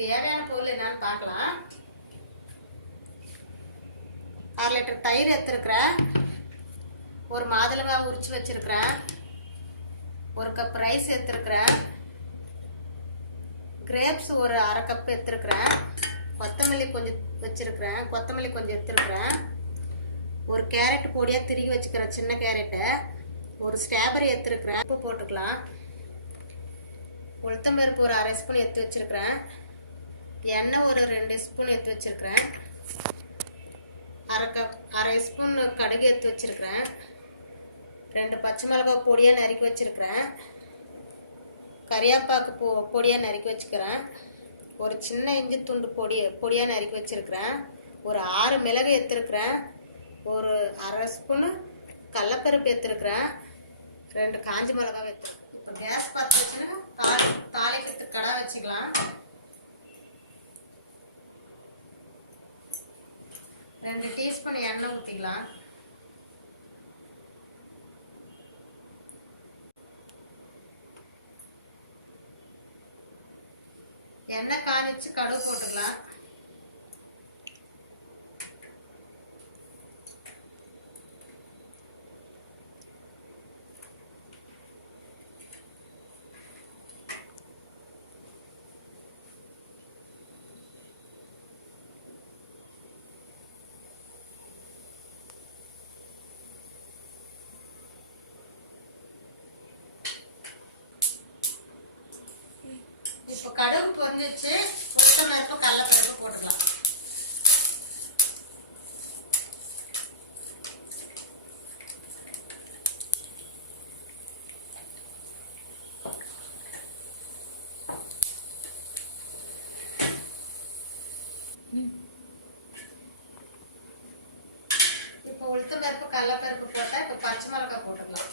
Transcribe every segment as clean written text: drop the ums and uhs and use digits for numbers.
தேவையான பொருள் என்னன்னு பார்க்கலாம். 1/2 லிட்டர் தயிர் எடுத்துருக்கிறேன், ஒரு மாதுளங்காய் உரிச்சு வச்சிருக்கிறேன், 1 கப் ரைஸ் எடுத்துருக்கிறேன், கிரேப்ஸ் ஒரு 1/2 கப் எடுத்துருக்கிறேன், கொத்தமல்லி கொஞ்சம் வச்சிருக்கிறேன், கொத்தமல்லி கொஞ்சம் எடுத்துருக்கிறேன், ஒரு கேரட் பொடியாக திருகி வச்சுக்கிறேன், சின்ன கேரட்டை, ஒரு ஸ்ட்ராபெரி எடுத்துருக்கிறேன். உப்பு போட்டுக்கலாம். உளுத்தம்பருப்பு ஒரு 1/2 ஸ்பூன் எடுத்து வச்சிருக்கிறேன், எண்ணெய் ஒரு 2 ஸ்பூன் எடுத்து வச்சிருக்கிறேன், 1/2 ஸ்பூன் கடுகு எடுத்து வச்சிருக்கிறேன், 2 பச்சை மிளகாய் பொடியாக நறுக்கி வச்சிருக்கிறேன், கறியாப்பாக்கு பொடியாக நறுக்கி வச்சுக்கிறேன், ஒரு சின்ன இஞ்சி துண்டு பொடியாக நறுக்கி வச்சிருக்கிறேன், ஒரு 6 மிளகு எடுத்துருக்கிறேன், ஒரு 1/2 ஸ்பூனு கடலப்பருப்பு எடுத்துருக்கிறேன், 2 காஞ்ச மிளகாய் எடுத்துருக்கேன். இப்போ கேஸ் பற்ற வச்சுன்னா தாளிக்கிறதுக்கு கடை வச்சுக்கலாம். 2 டீஸ்பூன் எண்ணெய் ஊற்றிக்கலாம். எண்ணெய் காஞ்சிச்சு கடுகு போட்டுக்கலாம். இப்போ கடுகு பொரிஞ்சிச்சு, உளுத்தம்பருப்பு கடலப்பருப்பு போட்டுக்கலாம். இப்போ உளுத்தம்பருப்பு கடலப்பருப்பு போட்டா இப்போ பச்சை மிளகாய் போட்டுக்கலாம்.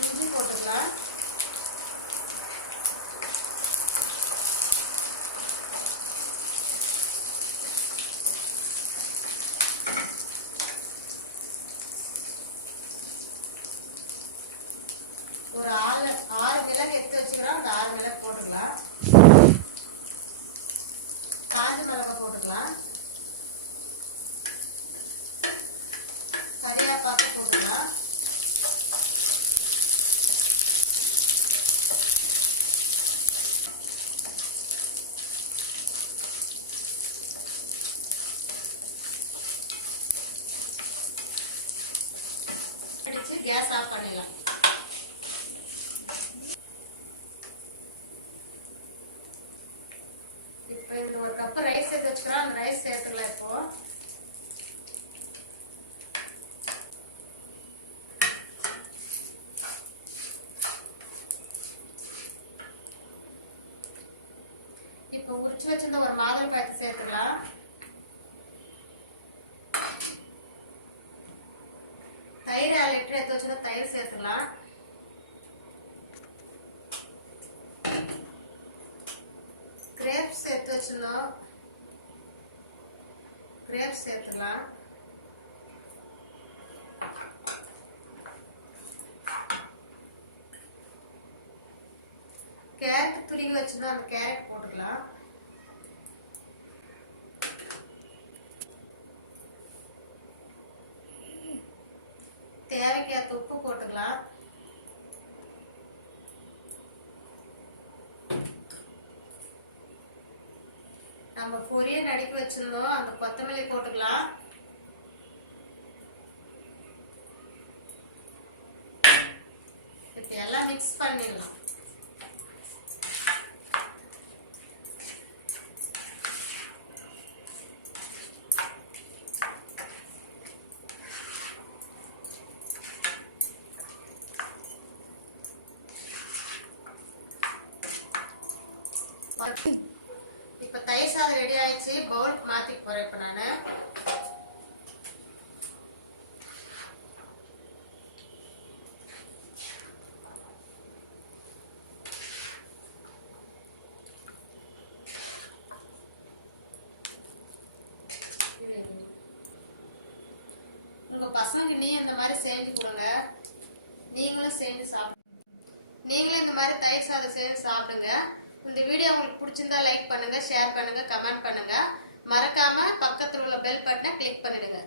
இஞ்சி போட்டுக்கலாம். ஒரு 6 மிளகு எடுத்து வச்சுக்கிறோம், அந்த 6 மிளகு போட்டுக்கலாம். காஞ்ச மிளகாய் போட்டுக்கலாம். கறியாப்பாக்கு போட்டுக்கலாம். அடிச்சு கேஸ் ஆஃப் பண்ணிடலாம். இப்போ இந்த 1 கப் ரைஸ் எடுத்து வச்சுக்கிறோம், அந்த ரைஸ் சேர்த்துக்கலாம். இப்போ உரிச்சு வச்சிருந்த ஒரு மாதுளை சேர்த்துக்கலாம். தயிர் 1/2 லிட்டர் எடுத்து வச்சிருந்த தயிர் சேர்த்துக்கலாம். கிரேப்ஸ் எடுத்து வச்சிருந்தோம், கிரேப்ஸ் சேர்த்துக்கலாம். கேரட் துருவி வச்சிருந்தோம், அந்த கேரட் போட்டுக்கலாம். தேவைக்கேற்ற உப்பு போட்டுக்கலாம். நம்ம பொரிய நடிக்க வச்சிருந்தோம், அந்த கொத்தமல்லி போட்டுக்கலாம். இப்போ எல்லாம் மிக்ஸ் பண்ணிடலாம். இப்போ தயிர் சாதம் ரெடி ஆயிடுச்சு. பவுலுக்கு மாத்திக்க போறேன். இப்போ நான் உங்க பசங்க நீ பசங்க இந்த மாதிரி செஞ்சு கொடுங்க. நீங்களும் செஞ்சு சாப்பிடுங்க. நீங்களும் இந்த மாதிரி தயிர் சாதம் செஞ்சு சாப்பிடுங்க. இந்த வீடியோ உங்களுக்கு பிடிச்சிருந்தா லைக் பண்ணுங்க, ஷேர் பண்ணுங்க, கமெண்ட் பண்ணுங்க. மறக்காம பக்கத்துல உள்ள பெல் பட்டனை கிளிக் பண்ணிடுங்க.